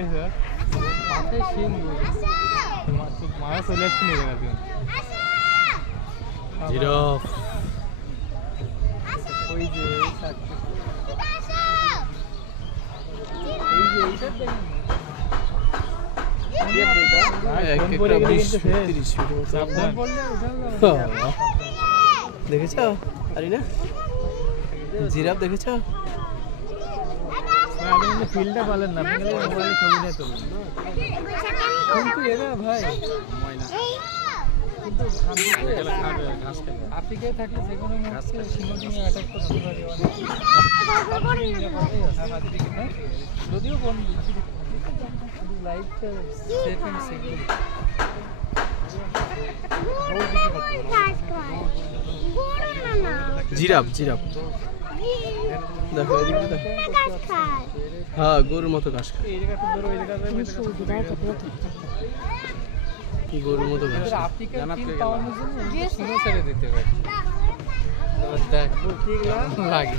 গেছে মাথায় শিং মারা চলে আসছে নিয়ে গেল জিরাফ ওই যে দেখেছ আরে না জিরাফ দেখেছ আপনি ফিল্ডটা বলেন না আপনি মোবাইলে ছবিটা তুলুন কিন্তু এরা ভাই আফ্রিকায় থাকলে যে কোনো মুহূর্তে সিংহকে অ্যাটাক করতে পারে যদিও বন্ধু লাইফটা safe and secure giraffe giraffe দেখো এদিকে দেখো হ্যাঁ গরুর মতো ঘাস খায় গরুর মতো ঘাস আফ্রিকার টিম পাওয়ানোর জন্য সিংহ ছেড়ে দিতে পারে দেখো কি লাগে